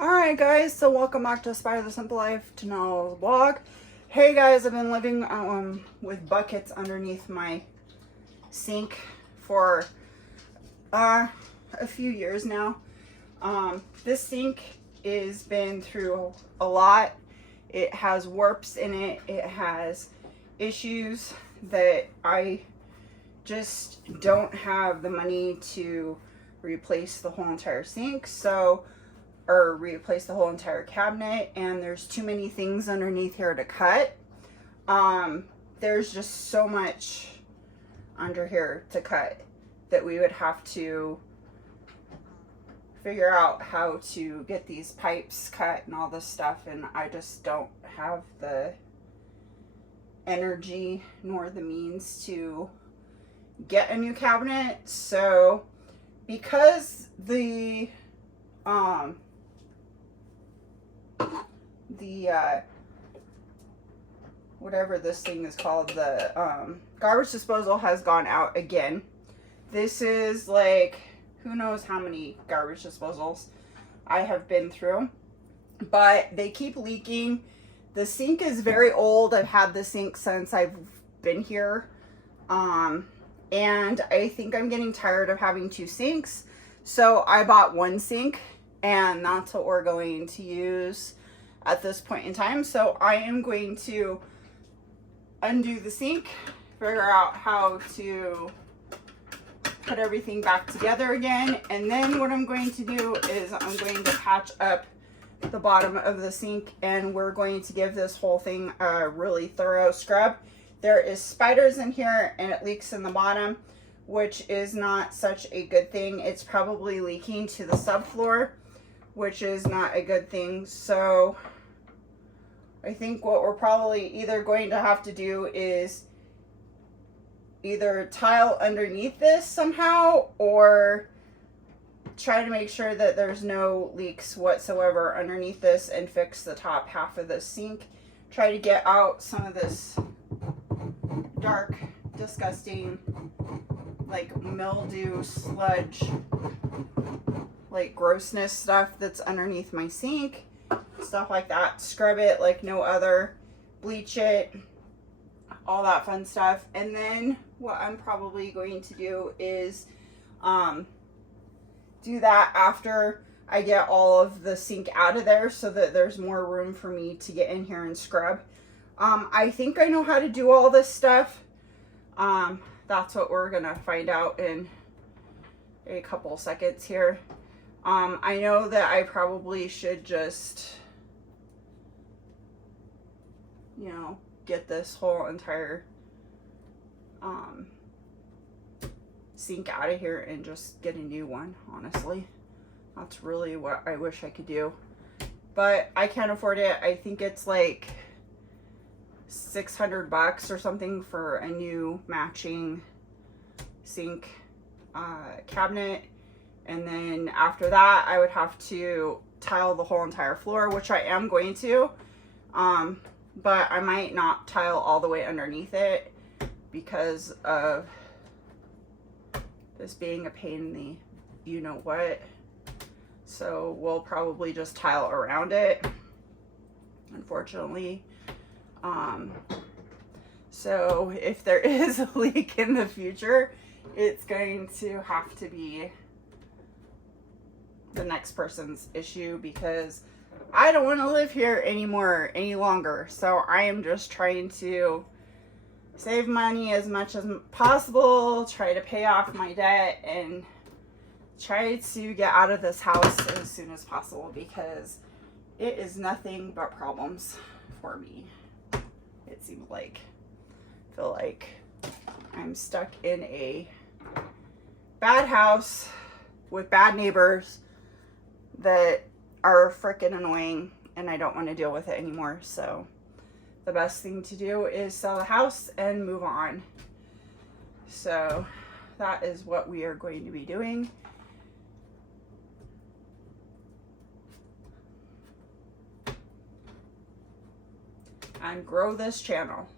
Alright guys, so welcome back to Aspire the Simple Life to know vlog. Hey guys, I've been living with buckets underneath my sink for a few years now. This sink has been through a lot. It has warps in it. It has issues that I just don't have the money to replace the whole entire sink. Or replace the whole entire cabinet, and there's too many things underneath here to cut. There's just so much under here to cut that we would have to figure out how to get these pipes cut and all this stuff, and I just don't have the energy nor the means to get a new cabinet. So because the whatever this thing is called, the garbage disposal has gone out again. This is like, who knows how many garbage disposals I have been through, but they keep leaking. The sink is very old. I've had the sink since I've been here, and I think I'm getting tired of having two sinks, so I bought one sink, and that's what we're going to use at this point in time. So I am going to undo the sink, figure out how to put everything back together again, and then what I'm going to do is I'm going to patch up the bottom of the sink, and we're going to give this whole thing a really thorough scrub. There is spiders in here and it leaks in the bottom, which is not such a good thing. It's probably leaking to the subfloor, which is not a good thing. So I think what we're probably either going to have to do is either tile underneath this somehow, or try to make sure that there's no leaks whatsoever underneath this and fix the top half of the sink. Try to get out some of this dark, disgusting, like mildew, sludge, like grossness stuff that's underneath my sink, stuff like that. Scrub it like no other, bleach it, all that fun stuff. And then what I'm probably going to do is do that after I get all of the sink out of there, so that there's more room for me to get in here and scrub. I think I know how to do all this stuff. That's what we're gonna find out in a couple seconds here. I know that I probably should just, you know, get this whole entire sink out of here and just get a new one, honestly. That's really what I wish I could do, but I can't afford it. I think it's like $600 or something for a new matching sink cabinet, and then after that I would have to tile the whole entire floor, which I am going to, but I might not tile all the way underneath it because of this being a pain in the you know what. So we'll probably just tile around it, unfortunately. So if there is a leak in the future, it's going to have to be the next person's issue, because I don't want to live here any longer. So I am just trying to save money as much as possible, try to pay off my debt, and try to get out of this house as soon as possible, because it is nothing but problems for me. It seems like, I feel like I'm stuck in a bad house with bad neighbors that are freaking annoying, and I don't want to deal with it anymore. So the best thing to do is sell the house and move on. So that is what we are going to be doing. And grow this channel.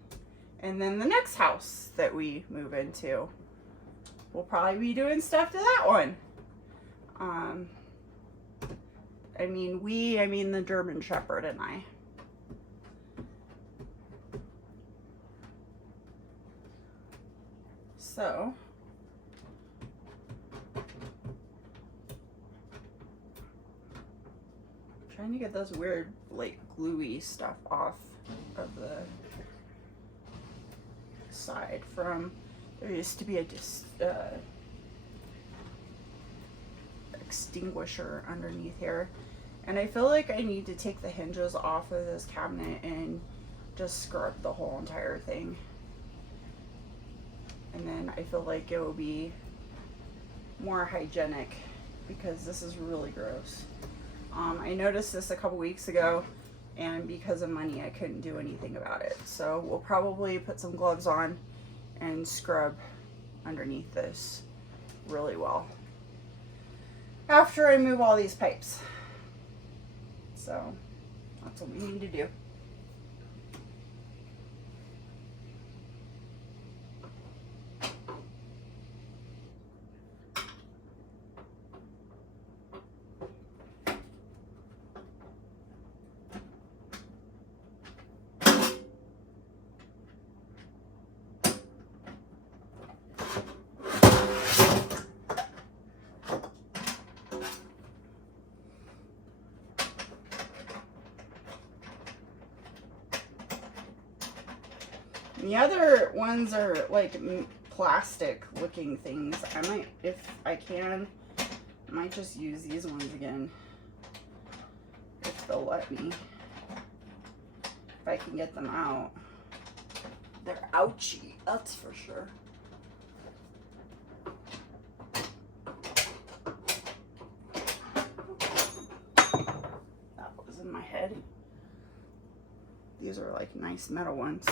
And then the next house that we move into, we'll probably be doing stuff to that one. I mean I mean the German Shepherd and I. So trying to get this weird like gluey stuff off of the side from, there used to be a extinguisher underneath here, and I feel like I need to take the hinges off of this cabinet and just scrub the whole entire thing, and then I feel like it will be more hygienic because this is really gross. I noticed this a couple weeks ago, and because of money I couldn't do anything about it, so we'll probably put some gloves on and scrub underneath this really well after I move all these pipes. So that's what we need to do. The other ones are like plastic looking things. I might, if I can, I might just use these ones again. If they'll let me. If I can get them out. They're ouchy, that's for sure. That was in my head. These are like nice metal ones.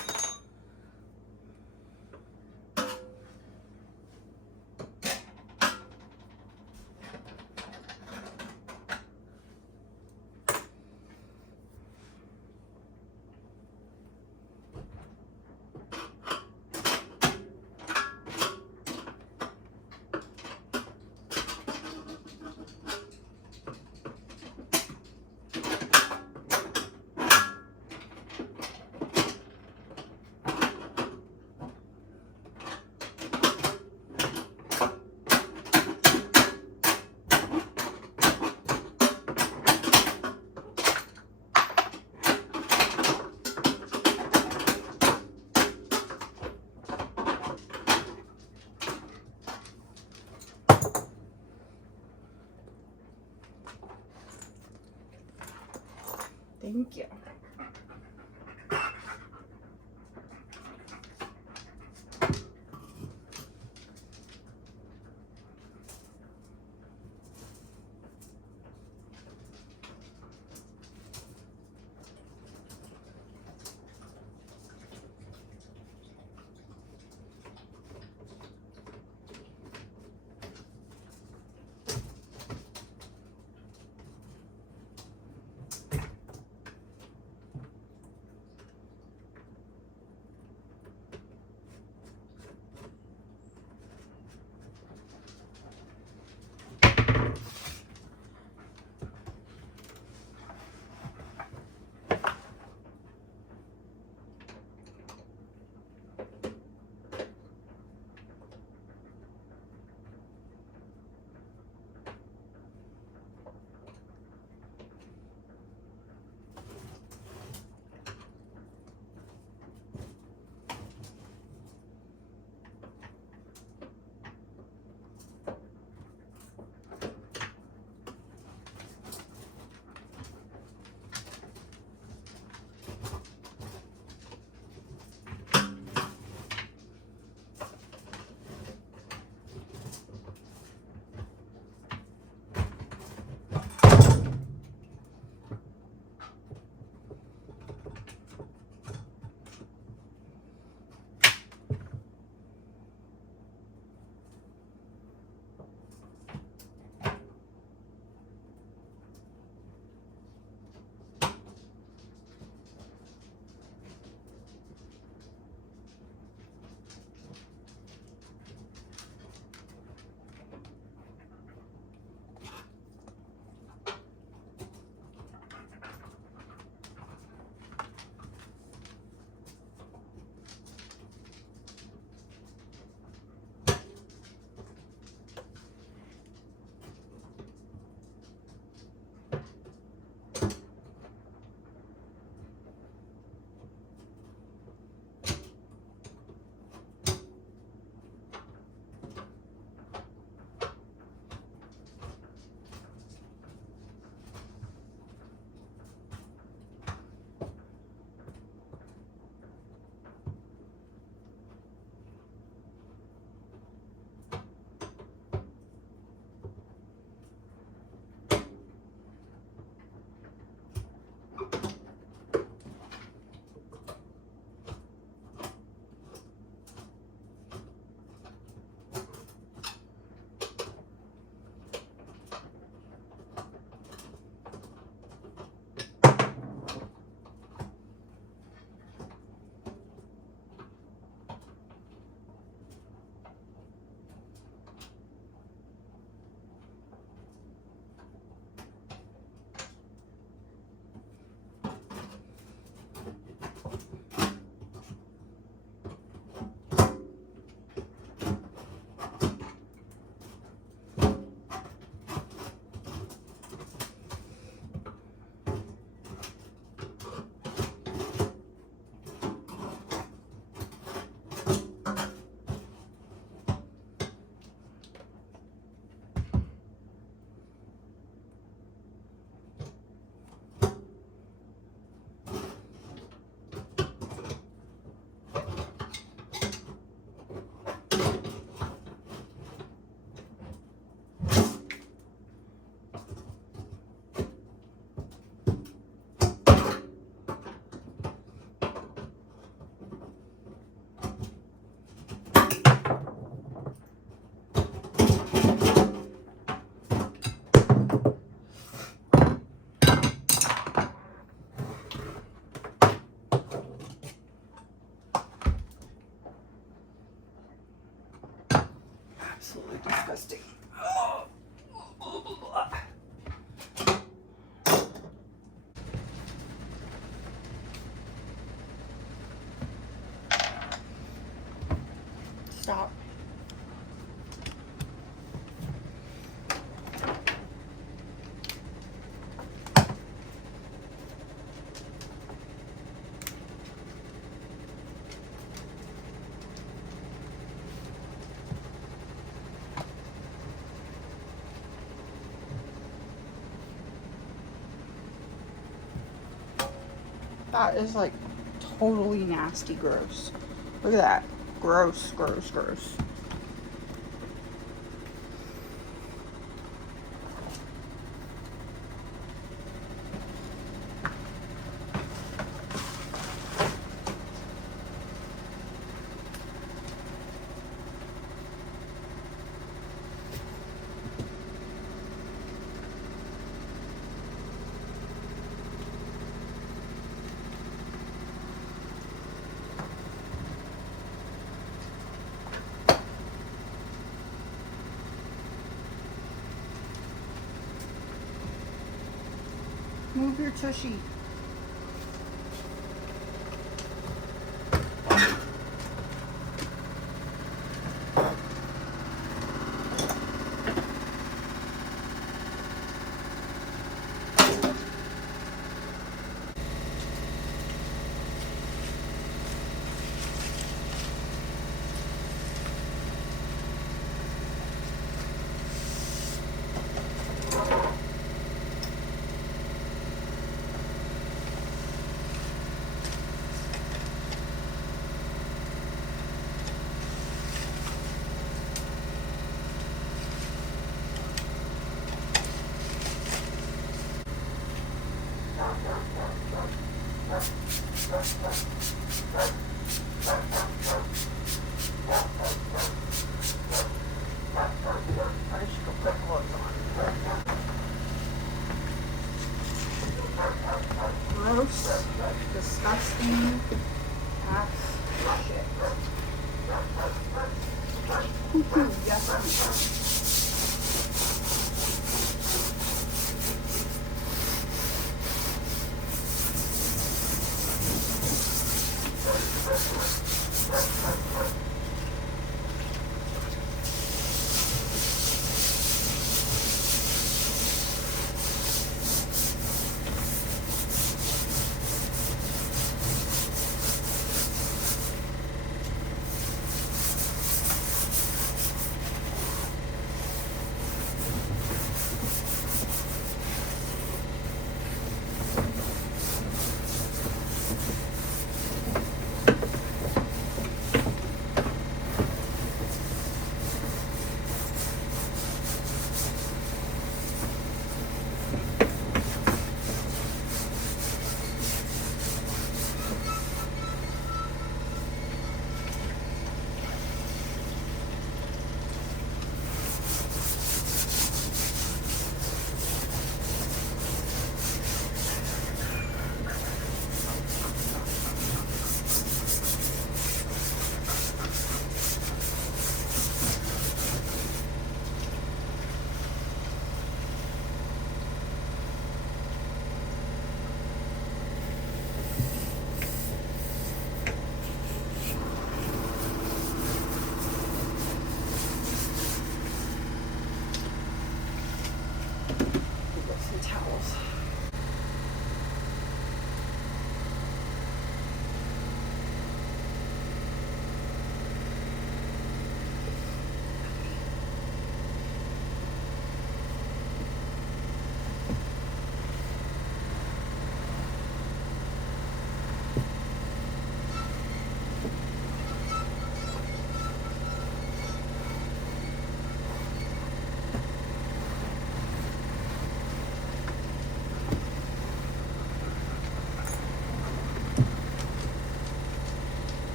Thank you. absolutely disgusting. Stop. That is like totally nasty, gross. Look at that. Gross, gross, gross. Move your tushy. I should go put clothes on. Gross, disgusting, ass shit. Yes.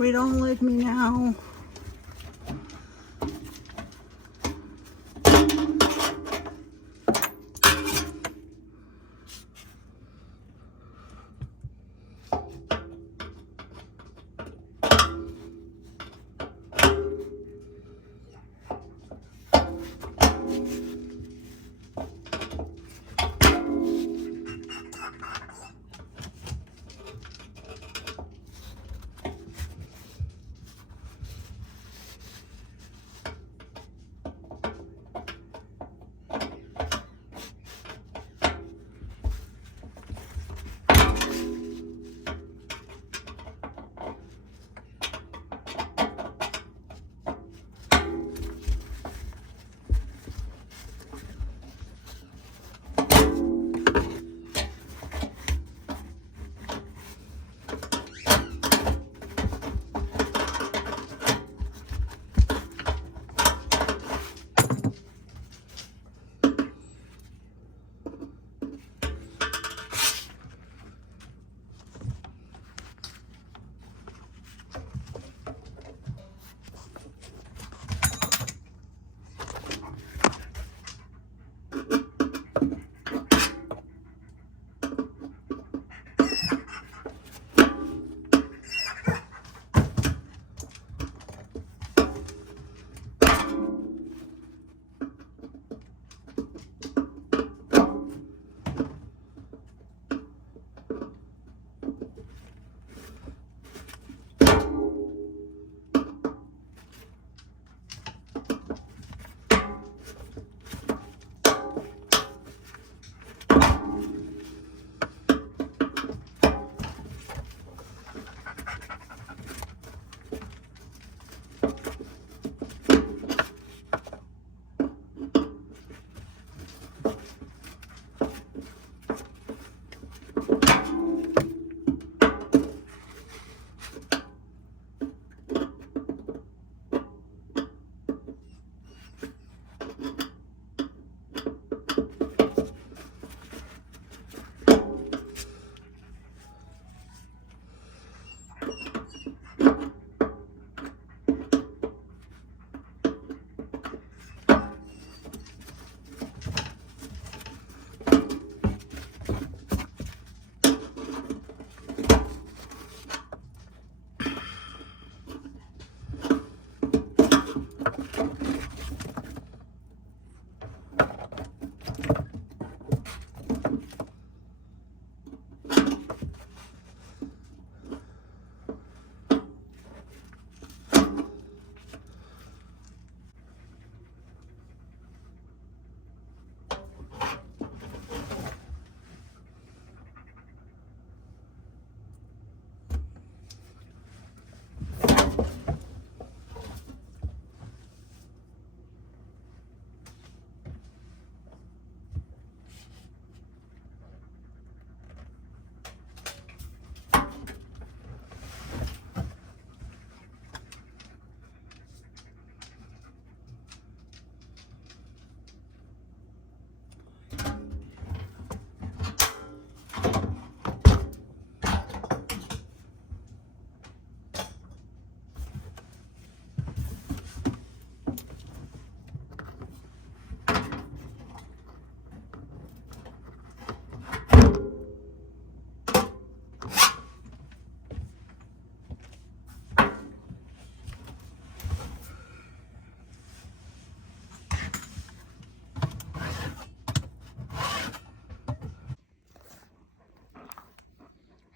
Probably don't like me now.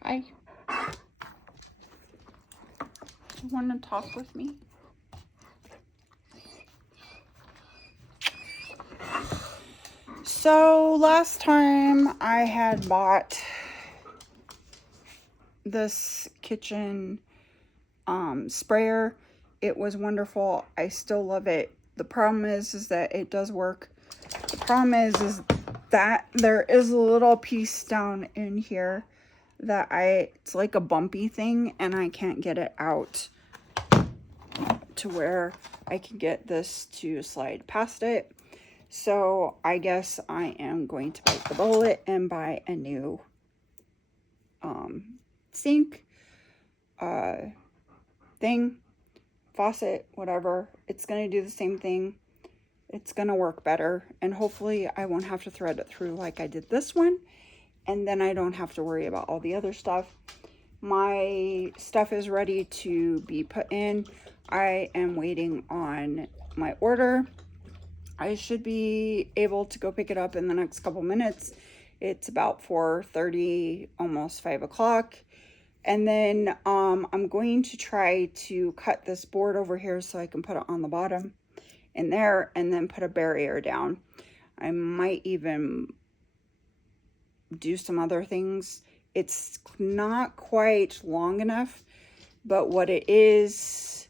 Hi. You want to talk with me? So last time I had bought this kitchen sprayer. It was wonderful. I still love it. The problem is that it does work. The problem is that there is a little piece down in here that it's like a bumpy thing, and I can't get it out to where I can get this to slide past it. So I guess I am going to bite the bullet and buy a new sink. thing, faucet, whatever. It's going to do the same thing. It's going to work better, and hopefully I won't have to thread it through like I did this one, and then I don't have to worry about all the other stuff. My stuff is ready to be put in. I am waiting on my order. I should be able to go pick it up in the next couple minutes. It's about 4:30, almost 5 o'clock. And then I'm going to try to cut this board over here so I can put it on the bottom in there, and then put a barrier down. I might even do some other things. It's not quite long enough, but what it is,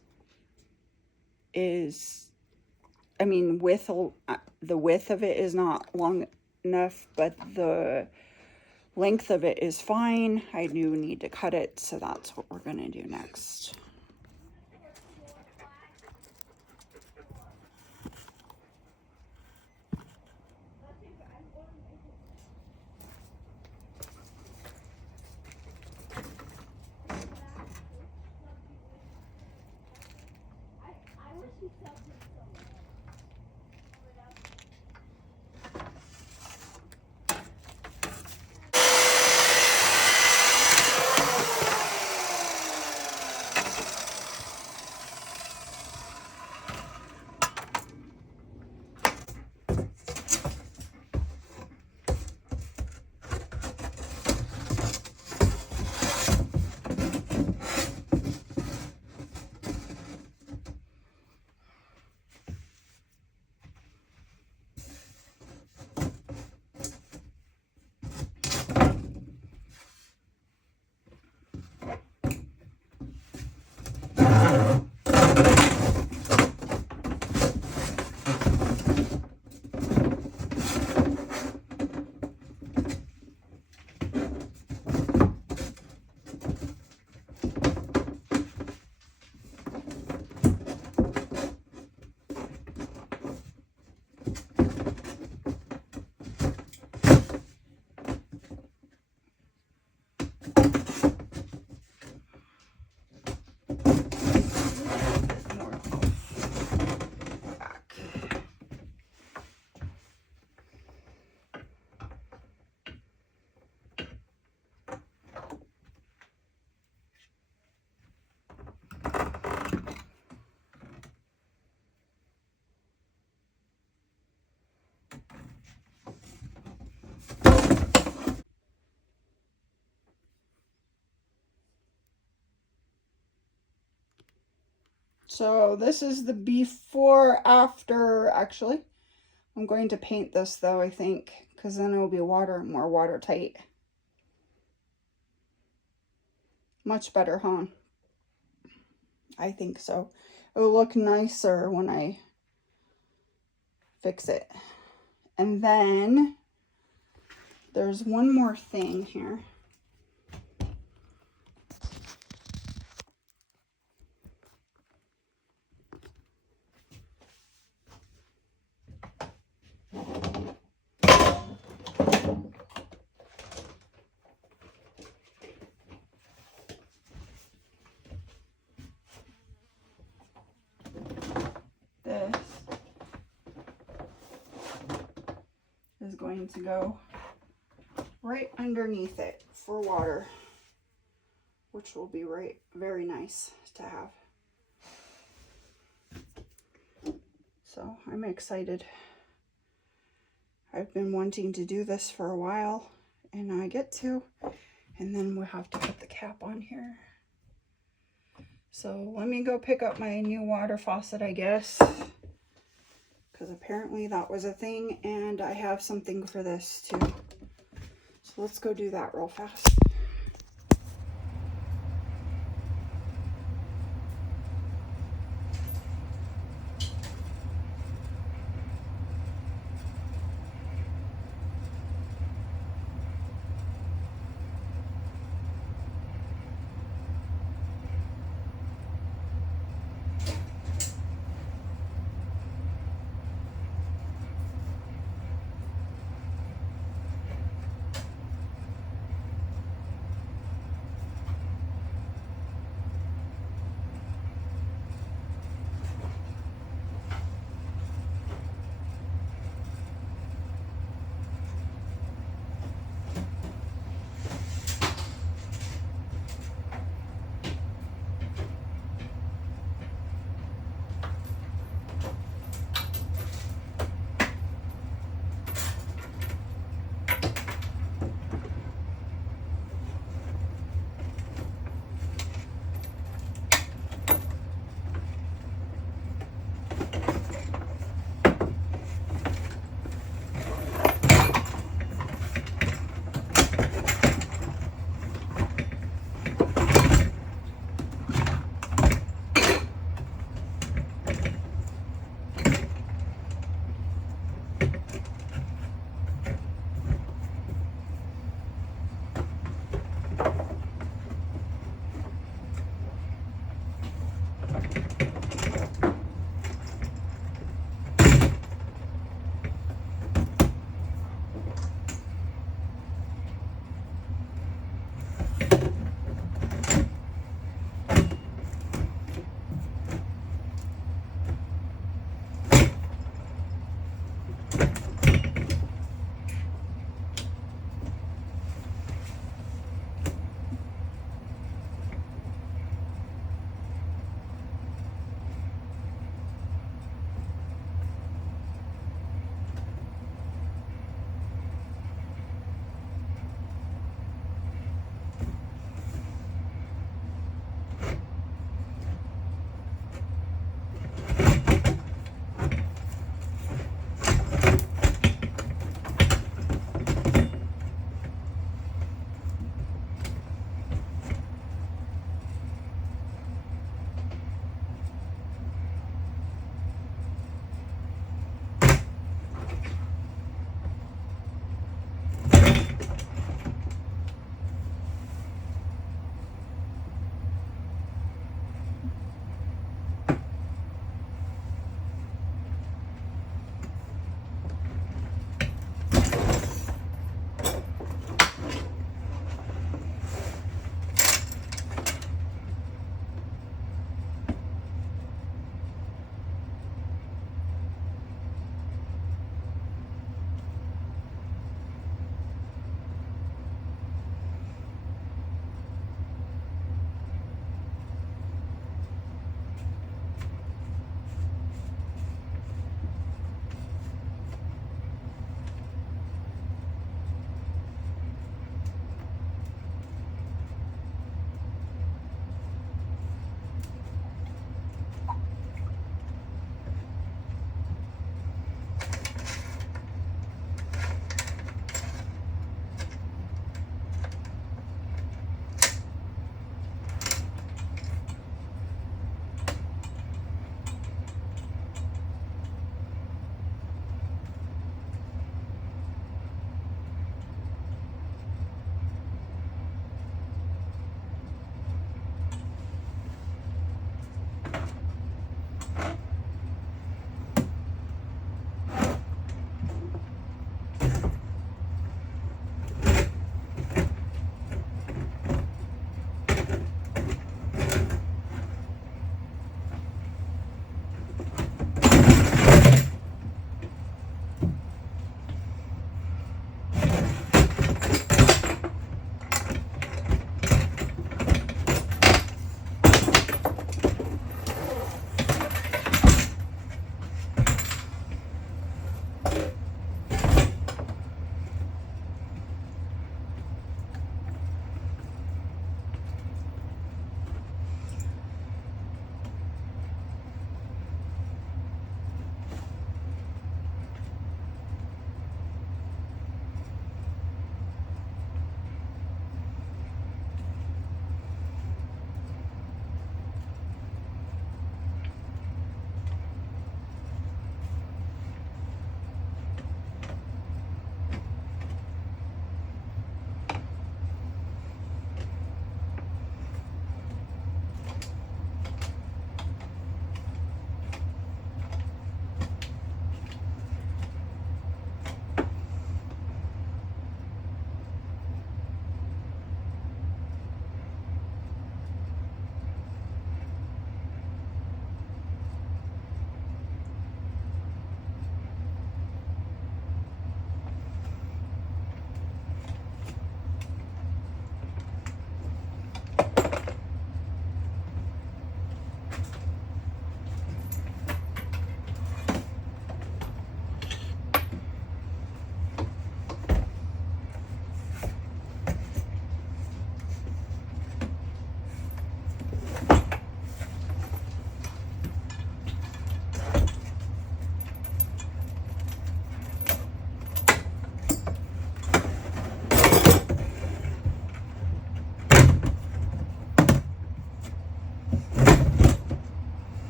I mean, the width of it is not long enough, but the length of it is fine. I do need to cut it, so that's what we're going to do next. So this is the before after. Actually, I'm going to paint this though, I think, because then it will be more watertight. Much better, huh? I think so. It will look nicer when I fix it. And then there's one more thing here. This is going to go right underneath it for water, which will be very nice to have. So I'm excited. I've been wanting to do this for a while, and I get to, and then we'll have to put the cap on here. So let me go pick up my new water faucet, I guess, because apparently that was a thing, and I have something for this too. So let's go do that real fast.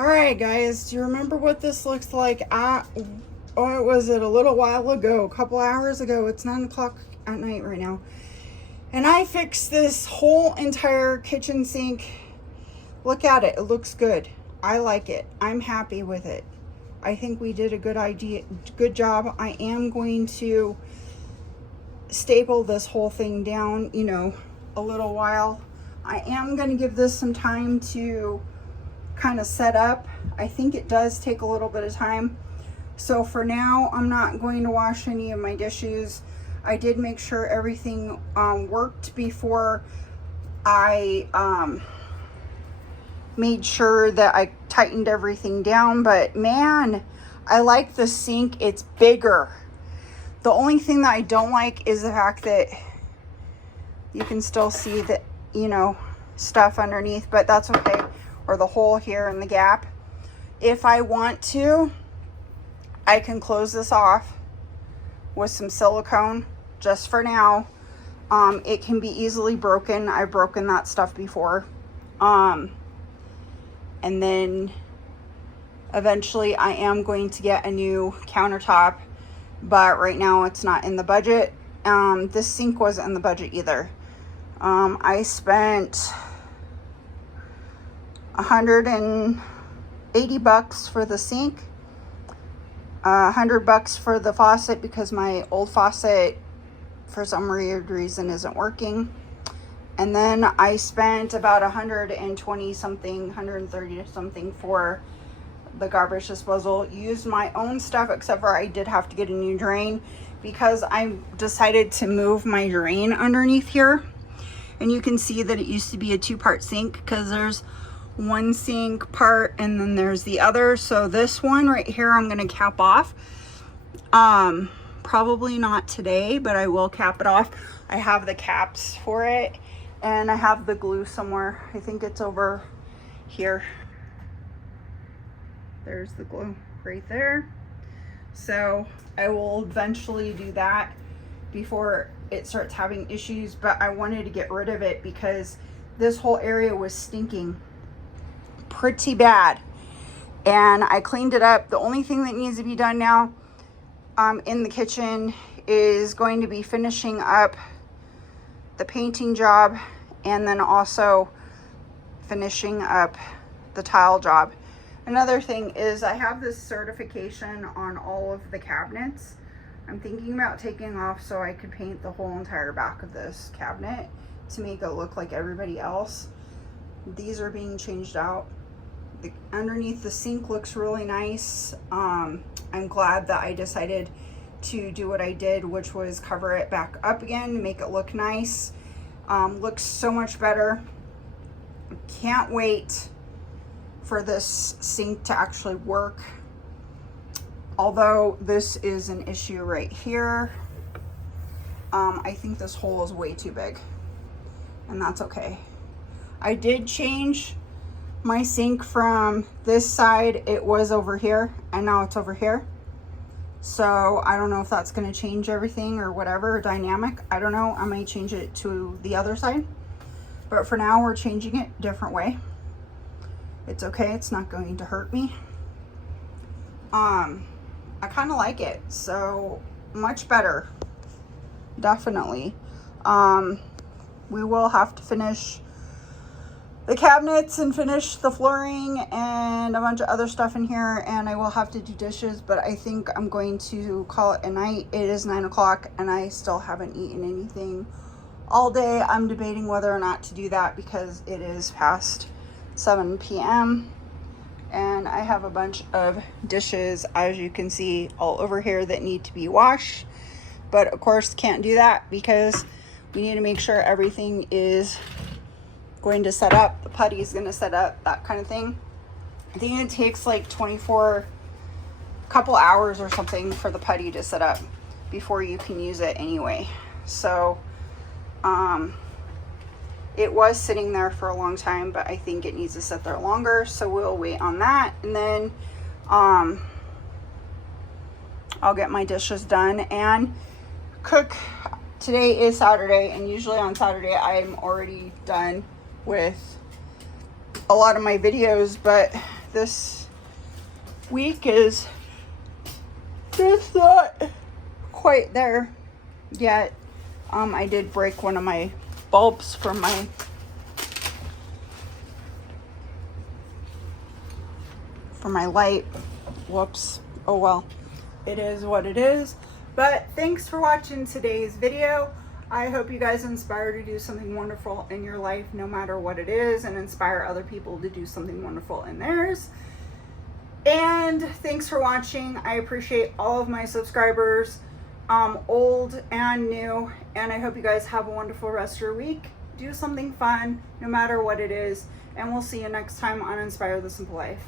All right, guys, do you remember what this looks like? What was it, a little while ago, a couple hours ago? It's 9 o'clock at night right now. And I fixed this whole entire kitchen sink. Look at it. It looks good. I like it. I'm happy with it. I think we did a good job. I am going to staple this whole thing down, you know, a little while. I am going to give this some time to kind of set up. I think it does take a little bit of time. So for now, I'm not going to wash any of my dishes. I did make sure everything worked before I made sure that I tightened everything down. But man, I like the sink. It's bigger. The only thing that I don't like is the fact that you can still see the, you know, stuff underneath, but that's okay. Or the hole here in the gap. If I want to, I can close this off with some silicone just for now. It can be easily broken. I've broken that stuff before. And then eventually I am going to get a new countertop, but right now it's not in the budget. This sink wasn't in the budget either. I spent $180 for the sink, $100 for the faucet because my old faucet for some weird reason isn't working. And then I spent about 120 something, 130 something for the garbage disposal. Used my own stuff, except for I did have to get a new drain because I decided to move my drain underneath here. And you can see that it used to be a two-part sink because there's one sink part and then there's the other. So this one right here I'm going to cap off. Probably not today, but I will cap it off. I have the caps for it and I have the glue somewhere. I think it's over here. There's the glue right there. So I will eventually do that before it starts having issues, but I wanted to get rid of it because this whole area was stinking pretty bad and I cleaned it up. The only thing that needs to be done now in the kitchen is going to be finishing up the painting job and then also finishing up the tile job. Another thing is I have this certification on all of the cabinets. I'm thinking about taking off so I could paint the whole entire back of this cabinet to make it look like everybody else. These are being changed out. Underneath the sink looks really nice. I'm glad that I decided to do what I did, which was cover it back up again to make it look nice. Looks so much better. Can't wait for this sink to actually work. Although this is an issue right here. I think this hole is way too big, and that's okay. I did change my sink from this side. It was over here and now it's over here. So I don't know if that's going to change everything or whatever dynamic. I don't know. I may change it to the other side, but for now we're changing it a different way. It's okay. It's not going to hurt me. I kind of like it, so much better, definitely. We will have to finish the cabinets and finish the flooring and a bunch of other stuff in here, and I will have to do dishes, but I think I'm going to call it a night. It is 9 o'clock and I still haven't eaten anything all day. I'm debating whether or not to do that because it is past 7 p.m. and I have a bunch of dishes, as you can see, all over here that need to be washed. But of course can't do that because we need to make sure everything is going to set up. The putty is going to set up, that kind of thing. I think it takes like couple hours or something for the putty to set up before you can use it anyway. So it was sitting there for a long time, but I think it needs to sit there longer, so we'll wait on that. And then I'll get my dishes done and cook. Today is Saturday, and usually on Saturday I'm already done with a lot of my videos, but this week is just not quite there yet. I did break one of my bulbs from my light. Whoops. Oh well, it is what it is. But thanks for watching today's video. I hope you guys inspire to do something wonderful in your life, no matter what it is, and inspire other people to do something wonderful in theirs. And thanks for watching. I appreciate all of my subscribers, old and new, and I hope you guys have a wonderful rest of your week. Do something fun, no matter what it is, and we'll see you next time on Inspire the Simple Life.